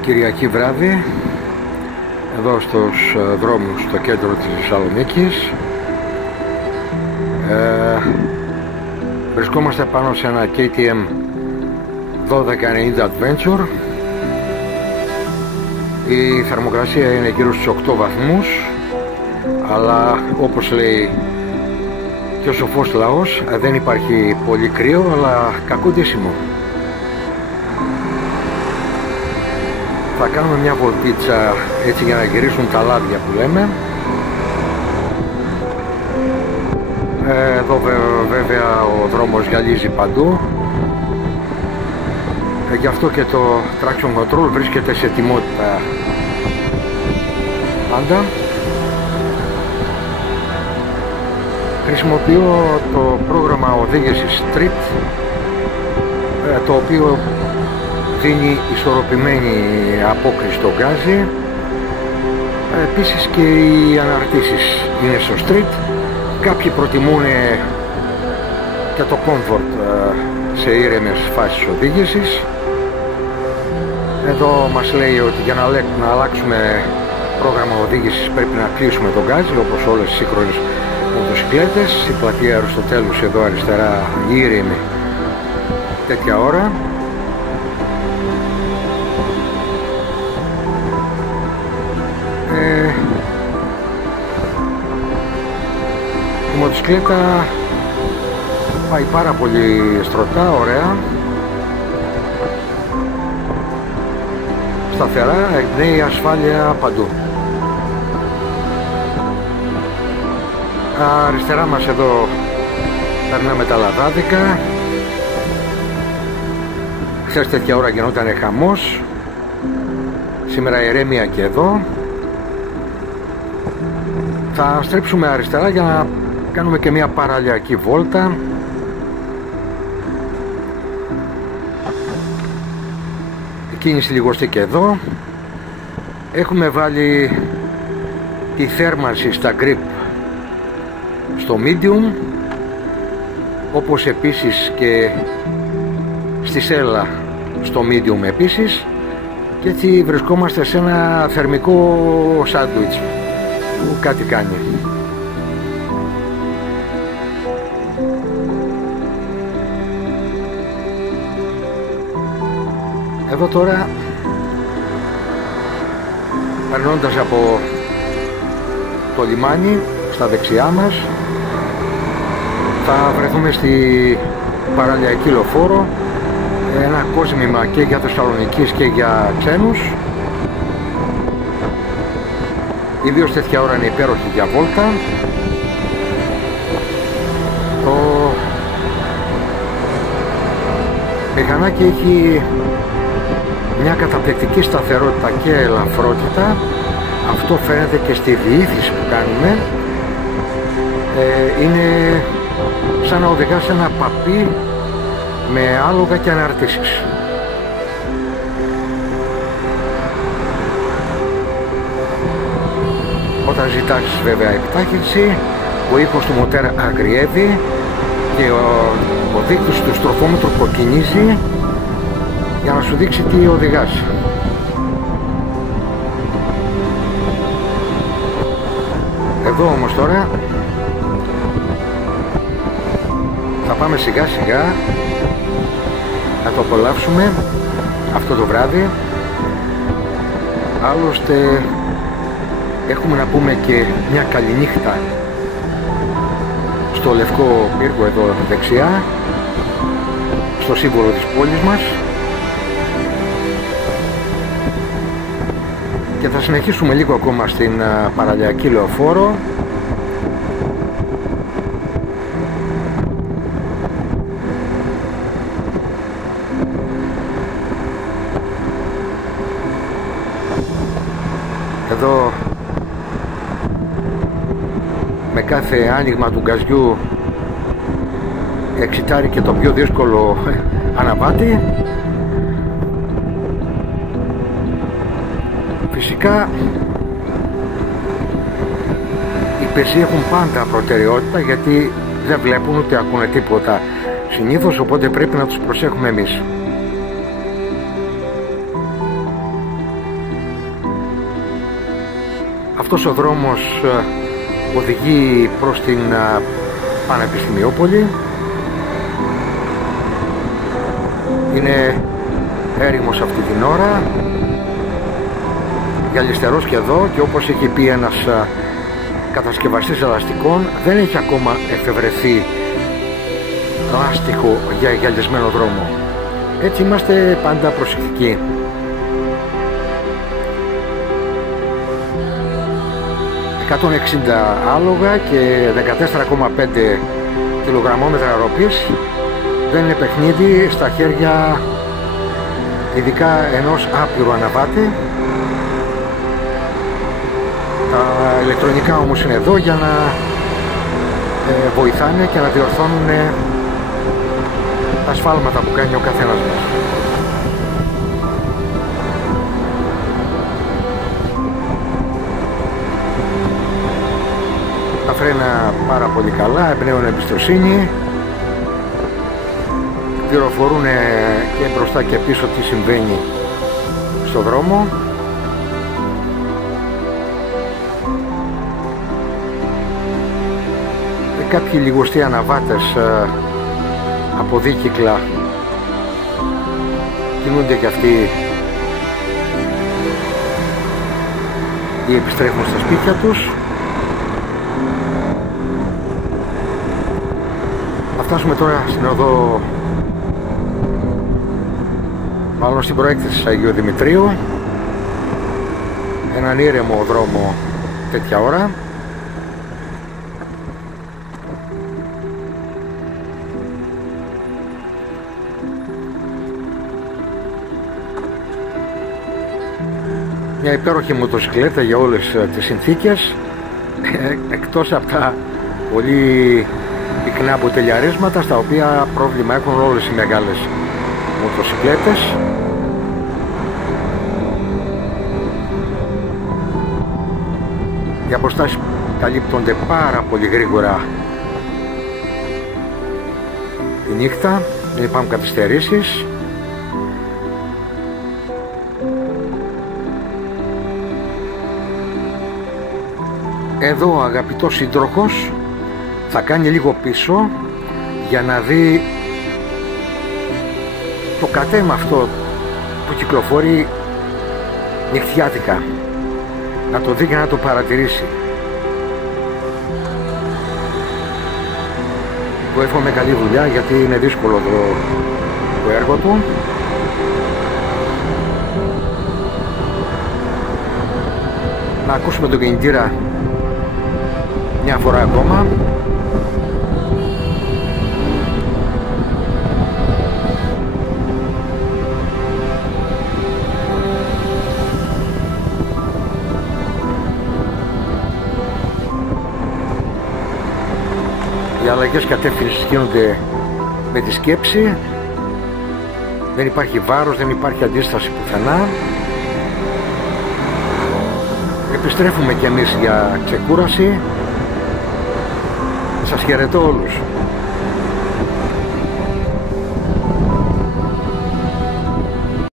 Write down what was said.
Κυριακή βράδυ, εδώ στους δρόμους στο κέντρο της Θεσσαλονίκης. Βρισκόμαστε πάνω σε ένα KTM 1290 Adventure. Η θερμοκρασία είναι γύρω στους 8 βαθμούς, αλλά όπως λέει και ο σοφός λαός, δεν υπάρχει πολύ κρύο, αλλά κακό ντύσιμο. Θα κάνουμε μια βολτίτσα έτσι για να γυρίσουν τα λάδια που λέμε. Εδώ βέβαια ο δρόμος γυαλίζει παντού. Γι' αυτό και το traction control βρίσκεται σε ετοιμότητα πάντα. Χρησιμοποιώ το πρόγραμμα οδήγησης Street, το οποίο δίνει ισορροπημένη απόκριση στο γκάζι. Επίσης και οι αναρτήσεις είναι στο Street. Κάποιοι προτιμούν και το comfort σε ήρεμες φάσεις οδήγησης. Εδώ μας λέει ότι για να αλλάξουμε πρόγραμμα οδήγησης πρέπει να κλείσουμε το γκάζι, όπως όλες οι σύγχρονες μοτοσυκλέτες. Η πλατεία Αριστοτέλους εδώ αριστερά ήρεμη τέτοια ώρα. Η μοτοσυκλέτα πάει πάρα πολύ στρωτά, ωραία, σταθερά, εκπνέει ασφάλεια παντού. Αριστερά μας εδώ περνάμε τα λαδάδικα. Χθες τέτοια ώρα γινόταν χαμός, σήμερα ηρέμια και εδώ. Θα στρέψουμε αριστερά για να κάνουμε και μια παραλιακή βόλτα. Η κίνηση λιγοστή και εδώ. Έχουμε βάλει τη θέρμανση στα grip στο medium, όπως επίσης και στη σέλα στο medium επίσης, και έτσι βρισκόμαστε σε ένα θερμικό σάντουιτς που κάτι κάνει. Εδώ τώρα, περνώντας από το λιμάνι στα δεξιά μας, θα βρεθούμε στη παραλιακή λεωφόρο, ένα κόσμημα και για Θεσσαλονικής και για ξένους. Ιδίως τέτοια ώρα είναι υπέροχη για βόλτα. Το μηχανάκι έχει μια καταπληκτική σταθερότητα και ελαφρότητα. Αυτό φαίνεται και στη διήθηση που κάνουμε. Είναι σαν να οδηγάς σε ένα παπί με άλογα και αναρτήσεις. Όταν ζητάς βέβαια επιτάχυνση, ο ήχος του μοτέρ αγριεύει και ο δείκτης του στροφόμετρου κοκκινίζει για να σου δείξει τι οδηγάς. Εδώ όμως τώρα θα πάμε σιγά σιγά να το απολαύσουμε αυτό το βράδυ. Άλλωστε έχουμε να πούμε και μια καληνύχτα στο Λευκό Πύργο εδώ δεξιά, στο σύμβολο της πόλης μας, και θα συνεχίσουμε λίγο ακόμα στην παραλιακή λεωφόρο. Εδώ με κάθε άνοιγμα του γκαζιού εξητάρει και το πιο δύσκολο αναβάτη. Φυσικά οι πεζοί έχουν πάντα προτεραιότητα, γιατί δεν βλέπουν ούτε ακούνε τίποτα συνήθως, οπότε πρέπει να τους προσέχουμε εμείς. Αυτός ο δρόμος οδηγεί προς την Πανεπιστημιόπολη. Είναι έρημος αυτή την ώρα, γυαλιστερός και εδώ, και όπως έχει πει ένας κατασκευαστής ελαστικών, δεν έχει ακόμα εφευρεθεί λάστιχο για γυαλισμένο δρόμο. Έτσι είμαστε πάντα προσεκτικοί. ...160 άλογα και 14,5 κιλογραμμόμετρα ροπής δεν είναι παιχνίδι στα χέρια ειδικά ενός άπειρου αναβάτη. Τα ηλεκτρονικά όμως είναι εδώ για να βοηθάνε και να διορθώνουν τα σφάλματα που κάνει ο καθένας μας. Τα φρένα πάρα πολύ καλά, εμπνέουν εμπιστοσύνη, πληροφορούν και μπροστά και πίσω τι συμβαίνει στο δρόμο. Κάποιοι λιγοστοί αναβάτες από δίκυκλα κινούνται και αυτοί ή επιστρέφουν στα σπίτια τους. Θα φτάσουμε τώρα στην οδό, μάλλον στην προέκτηση της Αγίου Δημητρίου, έναν ήρεμο δρόμο τέτοια ώρα. Μια υπέροχη μοτοσυκλέτα για όλες τις συνθήκες, εκτός από τα πολύ πυκνά μποτελιαρίσματα στα οποία πρόβλημα έχουν όλες οι μεγάλες μοτοσυκλέτες. Οι αποστάσεις καλύπτονται πάρα πολύ γρήγορα τη νύχτα, δεν υπάρχουν καθυστερήσεις. Εδώ ο αγαπητός σύντροχος θα κάνει λίγο πίσω για να δει το κατέμα αυτό που κυκλοφορεί νυχτιάτικα, να το δει και να το παρατηρήσει. Του εύχομαι καλή δουλειά, γιατί είναι δύσκολο το έργο του. Να ακούσουμε τον κινητήρα μια φορά ακόμα. Οι αλλαγές κατεύθυνσης γίνονται με τη σκέψη. Δεν υπάρχει βάρος, δεν υπάρχει αντίσταση πουθενά. Επιστρέφουμε κι εμείς για ξεκούραση. Σας χαιρετώ όλους.